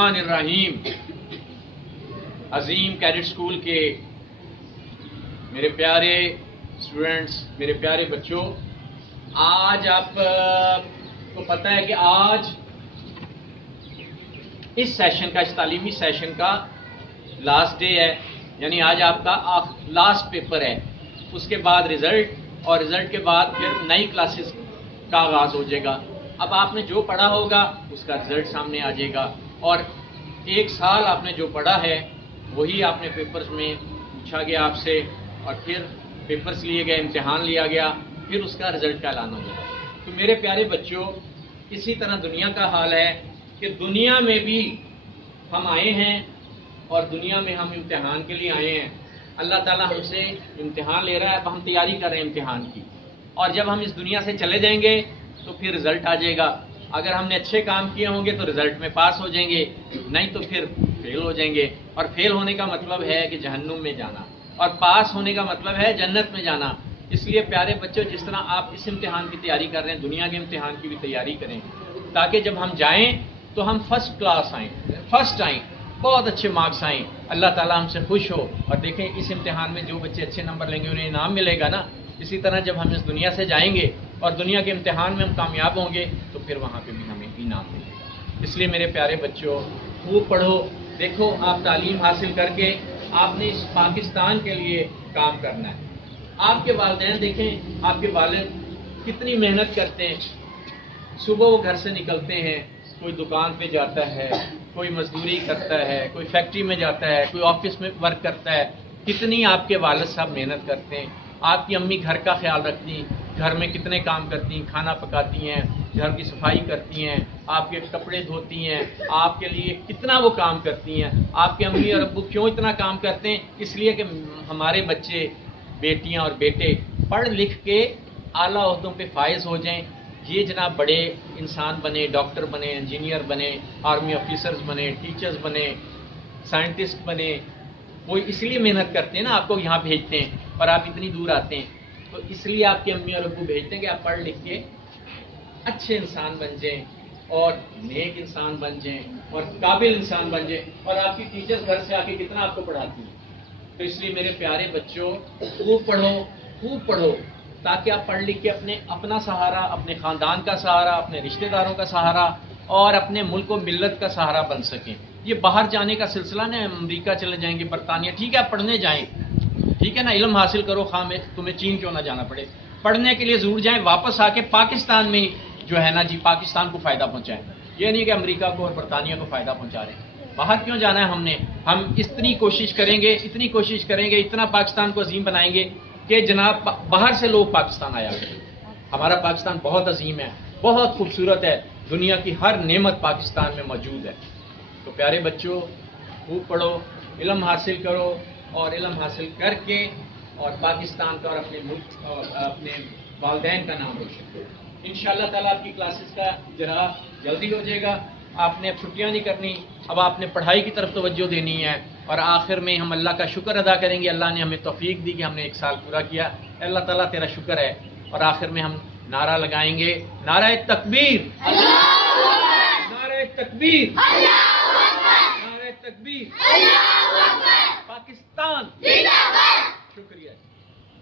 الرحمن الرحیم۔ عظیم cadet school کے میرے پیارے اسٹوڈنٹس، میرے پیارے بچوں، آج آپ کو پتہ ہے کہ آج اس سیشن کا، اس تعلیمی سیشن کا لاسٹ ڈے ہے، یعنی آج آپ کا لاسٹ پیپر ہے۔ اس کے بعد رزلٹ، اور رزلٹ کے بعد پھر نئی کلاسز کا آغاز ہو جائے گا۔ اب آپ نے جو پڑھا ہوگا اس کا رزلٹ سامنے آ جائے گا، اور ایک سال آپ نے جو پڑھا ہے وہی آپ نے پیپرز میں پوچھا گیا آپ سے، اور پھر پیپرز لیے گئے، امتحان لیا گیا، پھر اس کا رزلٹ کا اعلان ہو جائے گا۔ تو میرے پیارے بچوں، اسی طرح دنیا کا حال ہے کہ دنیا میں بھی ہم آئے ہیں، اور دنیا میں ہم امتحان کے لیے آئے ہیں۔ اللہ تعالیٰ ہم سے امتحان لے رہا ہے، اب ہم تیاری کر رہے ہیں امتحان کی، اور جب ہم اس دنیا سے چلے جائیں گے تو پھر رزلٹ آ جائے گا۔ اگر ہم نے اچھے کام کیے ہوں گے تو رزلٹ میں پاس ہو جائیں گے، نہیں تو پھر فیل ہو جائیں گے، اور فیل ہونے کا مطلب ہے کہ جہنم میں جانا، اور پاس ہونے کا مطلب ہے جنت میں جانا۔ اس لیے پیارے بچوں، جس طرح آپ اس امتحان کی تیاری کر رہے ہیں، دنیا کے امتحان کی بھی تیاری کریں، تاکہ جب ہم جائیں تو ہم فرسٹ کلاس آئیں، فرسٹ آئیں، بہت اچھے مارکس آئیں، اللہ تعالیٰ ہم سے خوش ہو۔ اور دیکھیں اس امتحان میں جو بچے اچھے نمبر لیں گے انہیں انعام ملے گا نا۔ اسی طرح جب ہم اس دنیا سے جائیں گے اور دنیا کے امتحان میں ہم کامیاب ہوں گے تو پھر وہاں پہ بھی ہمیں انعام ملے گا۔ اس لیے میرے پیارے بچوں، خوب پڑھو۔ دیکھو، آپ تعلیم حاصل کر کے آپ نے اس پاکستان کے لیے کام کرنا ہے۔ آپ کے والدین دیکھیں، آپ کے والد کتنی محنت کرتے ہیں۔ صبح وہ گھر سے نکلتے ہیں، کوئی دکان پہ جاتا ہے، کوئی مزدوری کرتا ہے، کوئی فیکٹری میں جاتا ہے، کوئی آفس میں ورک کرتا ہے۔ کتنی آپ کے والد صاحب محنت کرتے ہیں۔ آپ کی امی گھر کا خیال رکھتی ہیں، گھر میں کتنے کام کرتی ہیں، کھانا پکاتی ہیں، گھر کی صفائی کرتی ہیں، آپ کے کپڑے دھوتی ہیں، آپ کے لیے کتنا وہ کام کرتی ہیں۔ آپ کے امی اور ابو کیوں اتنا کام کرتے ہیں؟ اس لیے کہ ہمارے بچے، بیٹیاں اور بیٹے پڑھ لکھ کے اعلیٰ عہدوں پہ فائز ہو جائیں، یہ جناب بڑے انسان بنے، ڈاکٹر بنے، انجینئر بنے، آرمی آفیسرز بنے، ٹیچرز بنے، سائنٹسٹ بنے۔ وہ اس لیے محنت کرتے ہیں نا، آپ کو یہاں بھیجتے ہیں، اور آپ اتنی دور آتے ہیں، تو اس لیے آپ کے امی اور ابو بھیجتے ہیں کہ آپ پڑھ لکھ کے اچھے انسان بن جائیں، اور نیک انسان بن جائیں، اور قابل انسان بن جائیں۔ اور آپ کی ٹیچرز گھر سے آ کے کتنا آپ کو پڑھاتی ہیں۔ تو اس لیے میرے پیارے بچوں، خوب پڑھو، خوب پڑھو، تاکہ آپ پڑھ لکھ کے اپنا سہارا، اپنے خاندان کا سہارا، اپنے رشتہ داروں کا سہارا، اور اپنے ملک و ملت کا سہارا بن سکیں۔ یہ باہر جانے کا سلسلہ نہ، امریکہ چلے جائیں گے، برطانیہ، ٹھیک ہے آپ پڑھنے جائیں، ٹھیک ہے نا، علم حاصل کرو، خواہ میں تمہیں چین کیوں نہ جانا پڑے، پڑھنے کے لیے ضرور جائیں، واپس آ کے پاکستان میں جو ہے نا جی، پاکستان کو فائدہ پہنچائیں۔ یہ نہیں کہ امریکہ کو اور برطانیہ کو فائدہ پہنچا رہے ہیں۔ باہر کیوں جانا ہے ہم اتنی کوشش کریں گے، اتنی کوشش کریں گے، اتنا پاکستان کو عظیم بنائیں گے کہ جناب باہر سے لوگ پاکستان آیا کریں۔ ہمارا پاکستان بہت عظیم ہے، بہت خوبصورت ہے، دنیا کی ہر نعمت پاکستان میں موجود ہے۔ تو پیارے بچوں، خوب پڑھو، علم حاصل کرو، اور علم حاصل کر کے اور پاکستان کا اور اپنے ملک اور اپنے والدین کا نام روشن کرو۔ انشاءاللہ تعالیٰ آپ کی کلاسز کا اجرا جلدی ہو جائے گا۔ آپ نے اب چھٹیاں نہیں کرنی، اب آپ نے پڑھائی کی طرف توجہ دینی ہے، اور آخر میں ہم اللہ کا شکر ادا کریں گے۔ اللہ نے ہمیں توفیق دی کہ ہم نے ایک سال پورا کیا، اللہ تعالیٰ تیرا شکر ہے۔ اور آخر میں ہم نعرہ لگائیں گے، نعرہ تکبیر، نعرہ تکبیر، نعرہ تکبیر، پاکستان